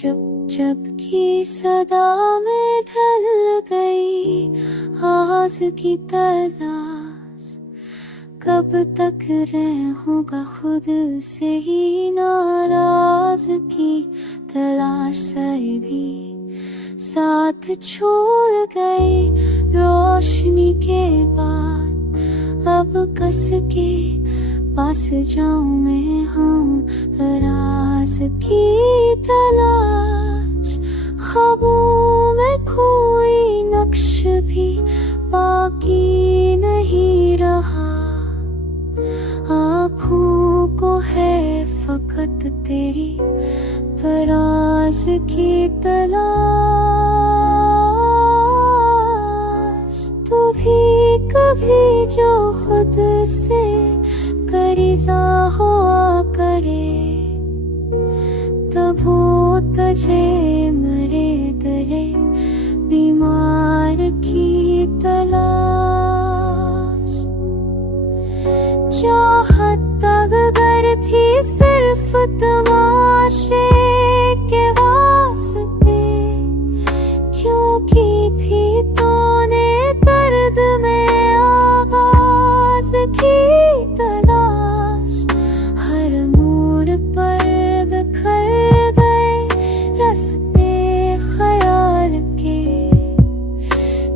जब जब की सदा में ढल गई आस की तलाश, कब तक रहूंगा खुद से ही नाराज की तलाश से भी साथ छोड़ गए रोशनी के बाद। अब कस के पास जाऊं मैं, हाँ राज की तलाश। ख्वाबों में कोई नक्श भी बाकी नहीं रहा, आँखों को है फकत तेरी फराज की तलाश। तू भी कभी जो खुद से करीज़ा हुआ करे, तब हो तुझे मरे दरे बीमार की तलाश। चाहत अगर थी सिर्फ तमाशे के वास्ते, क्यों की थी तूने दर्द में आवाज की तलाश। हर मोड़ पर बिखर गए रास्ते ख्याल के,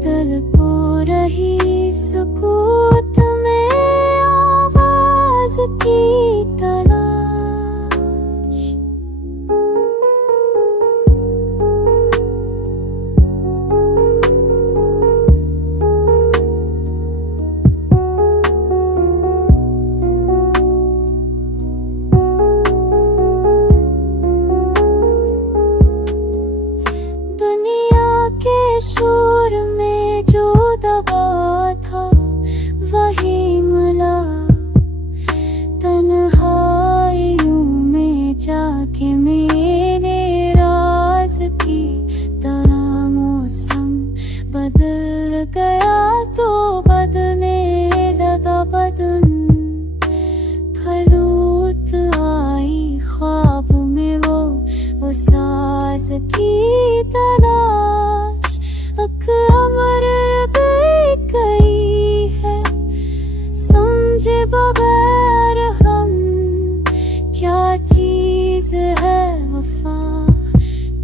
दिल को रही सुकूत में आवाज की तलाश। शोर में जो दबा था वही मिला, तन्हाइयों में जाके मेरे राज की तरह। मौसम बदल गया तो बदलने लगा बदन, फलूट आई ख्वाब में वो साज की तलाश। अमर गई है समझे बगैर हम, क्या चीज है वफा,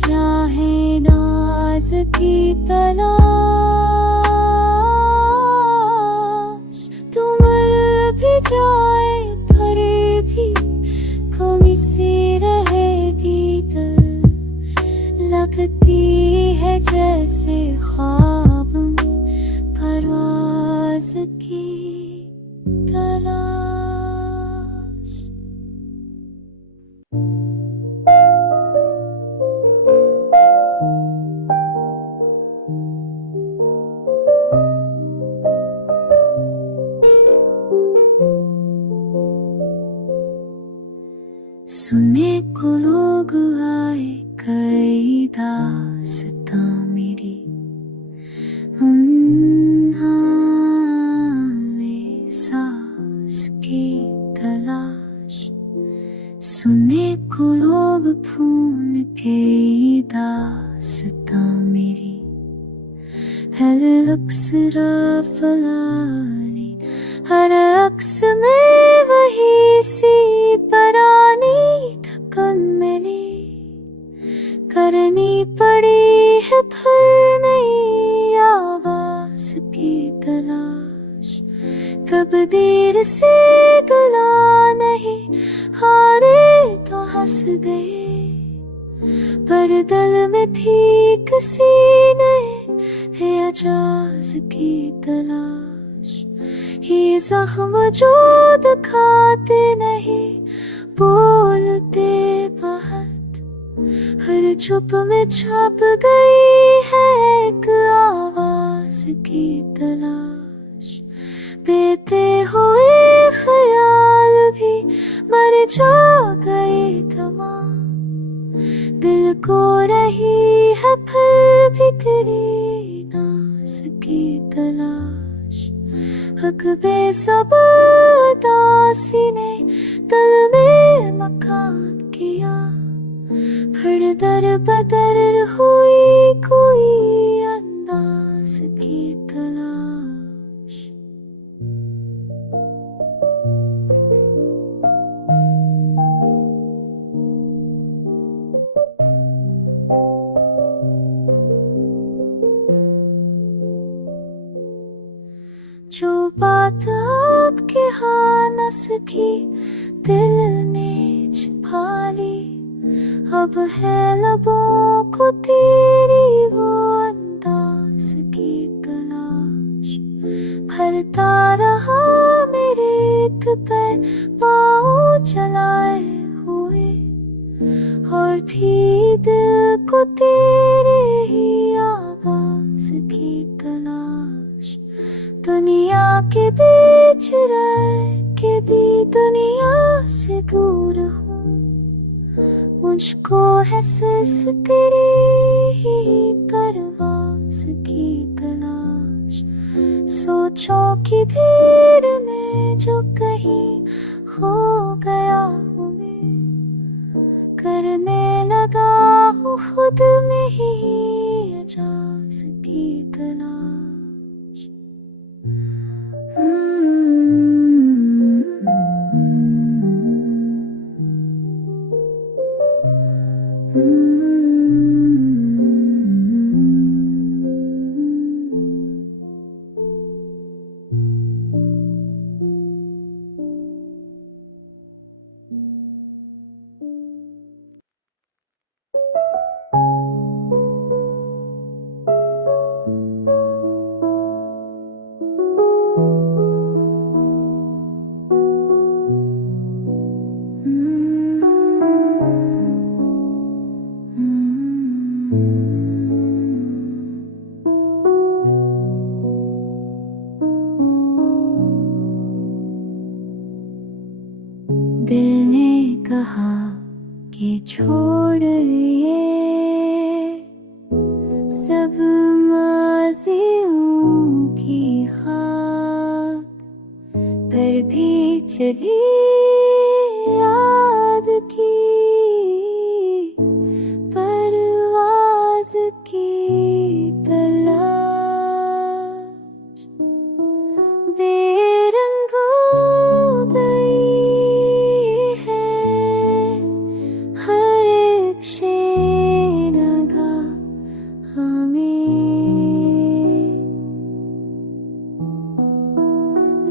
क्या है नाज की तलाश। तुम भी जाए पर भी कमी सी रहेगी दिल, लगती है जैसे ख्वाब में परवाज की तलाश। सुनने को लोग आए कई दास्तां मेरी, सांस की तलाश। सुनने को लोग फोन के दास्तां मेरी, हर लफ्ज़ फलानी, हर अक्स में वही सी परानी ढकन मिली। करनी पड़ी है फिर नई आवाज की तलाश, कब देर से गला नहीं, हारे तो हंस गए, पर दिल में थी किसी ने है आजाज की तलाश। ये जख्म जो दिखाते नहीं, बोलते बहुत, हर चुप में छाप गई है एक आवाज की तलाश। बेते हुए ख्याल भी मर जा गए तमाम, दिल को रही है फिर भी तेरी नाज की तलाश। हक बेसब उदासी ने दिल में मकान किया, भर दर बदर हुई कोई अंदाज की तलाश। जो बात आपके हाँ न सकी दिल ने छिपा ली, अब है लबों को तेरी वो अंदाज की तलाश। भरता रहा मेरे रेत पर पाँव चलाए हुए, और थी दिल को तेरे ही आवाज की तलाश। दुनिया के बीच रह के भी दुनिया से दूर हूँ, मुझको है सिर्फ तेरी ही परवाज़ की तलाश। सोचों की भीड़ में जो कहीं हो गया हूँ मैं, करने लगा हूँ खुद में ही एजाज़ की तलाश। दिल ने कहा कि छोड़ ये सब माज़ियों की खाक, पर भी चली याद की परवाज़ की तलाश। बेरंग हो गई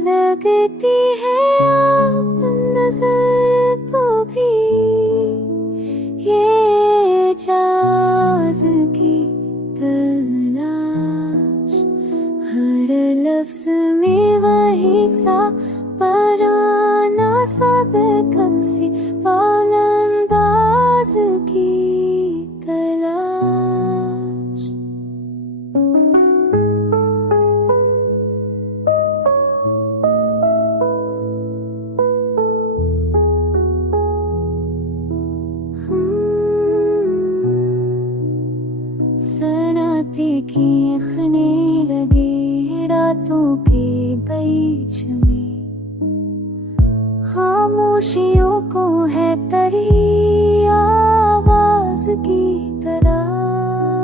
लगती है आप नजर को भी ये जाज की तलाश। हर लफ्ज में वही सा पराना सा बेकल सी पालंदाज की तलाश। सनाते की खने लगे रातों के बीच में, खामोशियों को है तरी आवाज की तलाश।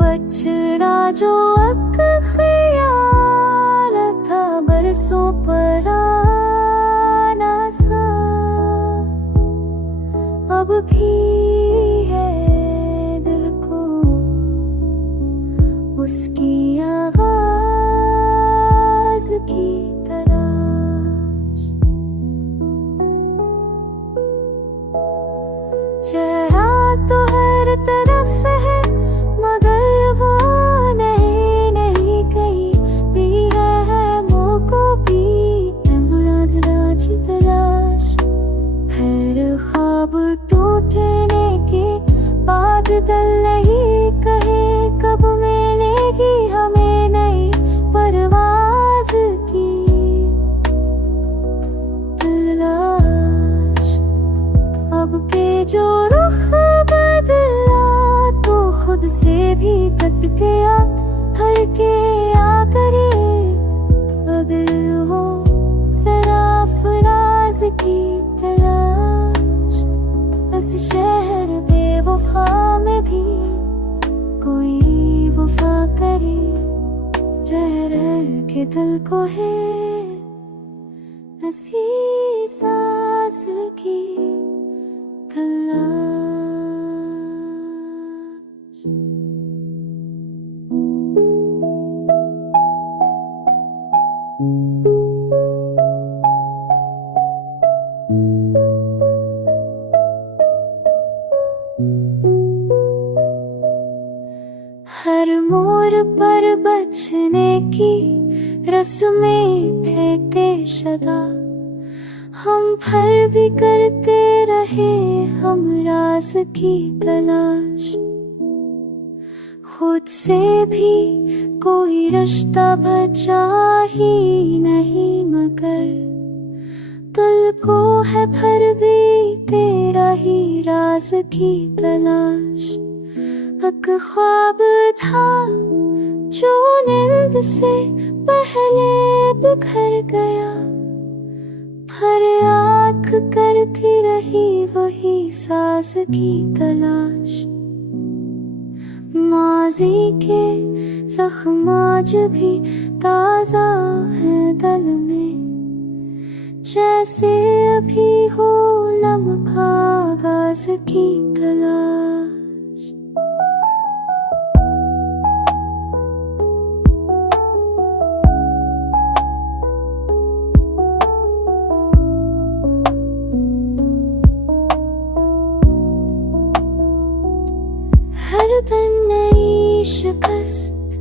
बछड़ा जो अब ख्याल था बरसों पुराना सा, अब भी है दिल को उसकी आवाज की तलाश। चेहरा तो हर तरफ है मगर वो नहीं कहीं भी है मुझको भी मुलाज़ की तलाश। हर ख्वाब टूटने के बाद दिल नहीं कहे कब मिलेगी हमें नई परवाज़ की तलाश। अब के जो रुख बदला तो खुद से भी कट गया, हर के आ करे अगर हो सराफराज की तलाश। इस शहर बेवफा में भी कोई वफा करे, रह रह के दिल को है ऐसी सांस की तलाश। हर मोड़ पर बचने की रस्में थे तेशदा, हम फिर भी करते रहे हम राज की तलाश। खुद से भी कोई रिश्ता बचा ही नहीं, मगर दिल को है फिर भी तेरा ही राज की तलाश। एक ख्वाब था जो नींद से पहले बिखर गया, फिर आँख करती रही वही सांस की तलाश। माजी के जख्म आज भी ताजा है दिल में, जैसे अभी हो लम्हा आगाज़ की तलाश। हर दिन नई शिकस्त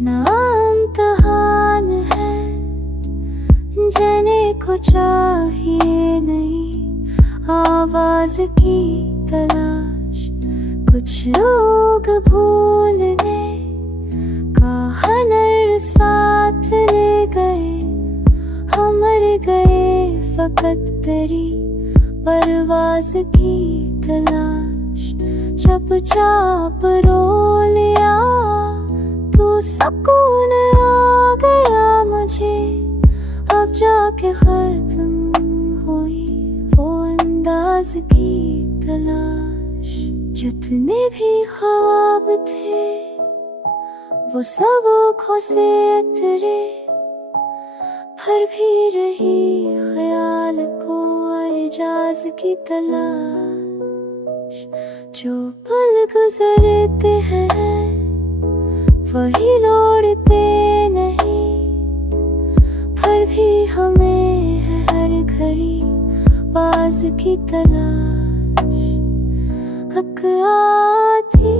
नया इम्तिहान है, जाने को चाहिए नई आवाज की तलाश। कुछ लोग भूलने का हुनर साथ ले गए, हम मर गए फकत तेरी परवाज की तलाश। जब चाप रो लिया तो सुकून आ गया मुझे, अब जाके खत्म हुई वो अंदाज की तलाश। जितने भी ख्वाब थे वो सब आँखों से उतरे, फिर भी रही ख्याल को एजाज की तलाश। जो पल गुजरते हैं वही लौटते नहीं, फिर भी हमें है हर घड़ी बाज की तलाश। हक आती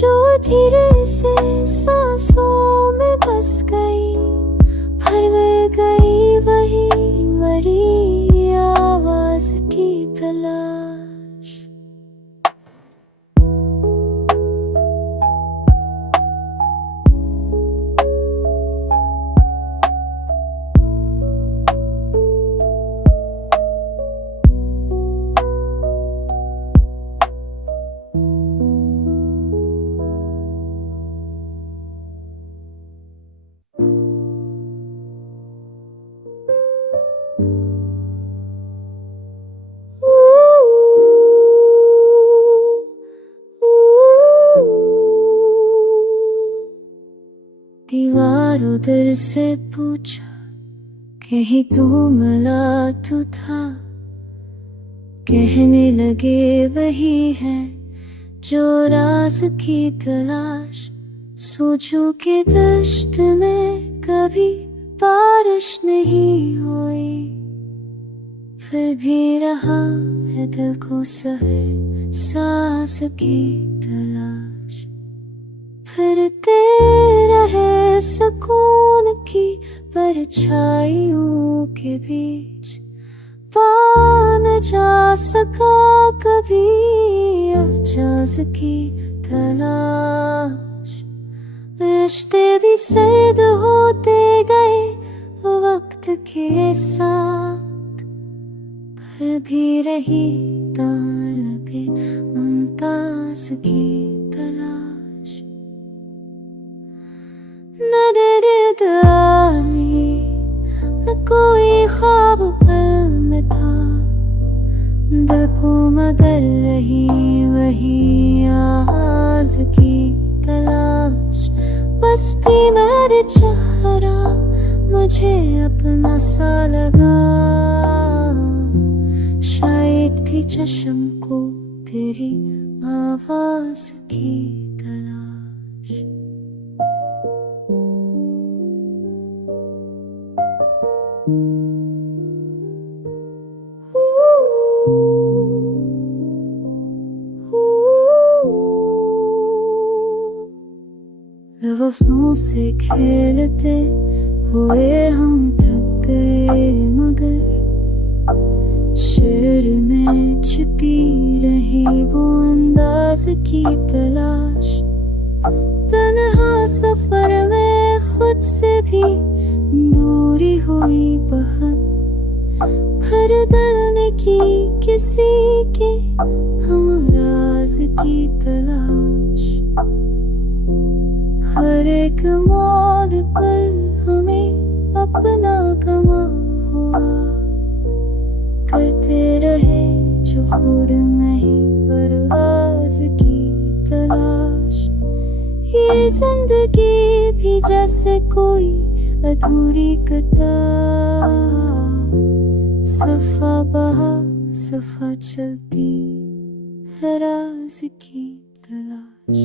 जो धीरे से सांसों में बस गई, फिर मिल गई वही मरी आवाज की तलाश। दीवार उधर से पूछा कहीं तू मिला तो था, कहने लगे वही है जो राज की तलाश। सोचो के दश्त में कभी बारिश नहीं हुई, फिर भी रहा है दिल को सहर सांस की तलाश। फिरते रहे सुकून की परछाइयों के बीच, पा न जा सका कभी एजाज की तलाश। रिश्ते भी सर्द होते गए वक्त के साथ, फिर भी रही तालबे मुमताज की तलाश। न दर्द आई न कोई ख्वाब पल में था, को मगर रही वही आवाज की तलाश। बस्ती मेरे चेहरा मुझे अपना सा लगा, शायद थी चश्म को तेरी आवाज की तलाश। लफ्ज़ों से खेलते हुए हम थक गए, मगर शेर में छिपी रही वो अंदाज की तलाश। तन्हा सफर में खुद से भी दूरी हुई बहुत, भर दलने की किसी के हम राज की तलाश। हर एक मौत पर हमें अपना कमा हुआ, करते रहे जो खुद नहीं परवाज़ की तलाश। ये जिंदगी भी जैसे कोई अधूरी किताब, सफ़ा बहा सफ़ा चलती है राज की तलाश।